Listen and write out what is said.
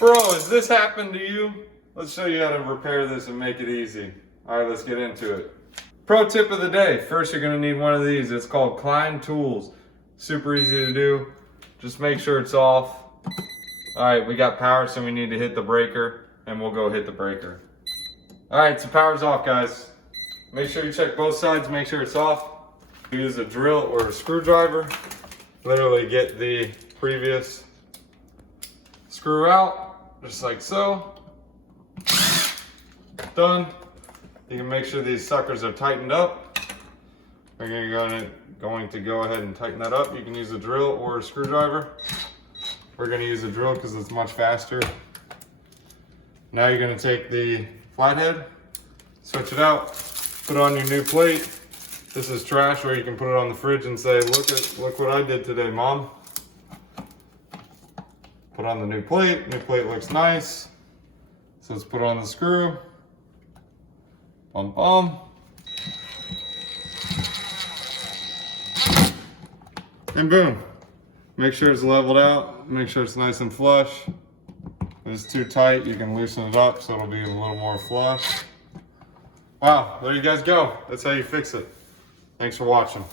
Bro, has this happened to you? Let's show you how to repair this and make it easy. All right, let's get into it. Pro tip of the day. First, you're gonna need one of these. It's called Klein Tools. Super easy to do. Just make sure it's off. All right, we got power, so we need to hit the breaker, and we'll go hit the breaker. All right, so power's off, guys. Make sure you check both sides, make sure it's off. Use a drill or a screwdriver. Literally get the previous screw out, just like so. Done. You can make sure these suckers are tightened up. We're going to go ahead and tighten that up. You can use a drill or a screwdriver. We're going to use a drill because it's much faster. Now you're going to take the flathead, switch it out, put on your new plate. This is trash, or you can put it on the fridge and say, look what I did today, Mom. Put on the new plate. New plate looks nice. So let's put on the screw. Bum bum. And boom. Make sure it's leveled out. Make sure it's nice and flush. If it's too tight, you can loosen it up so it'll be a little more flush. Wow, there you guys go. That's how you fix it. Thanks for watching.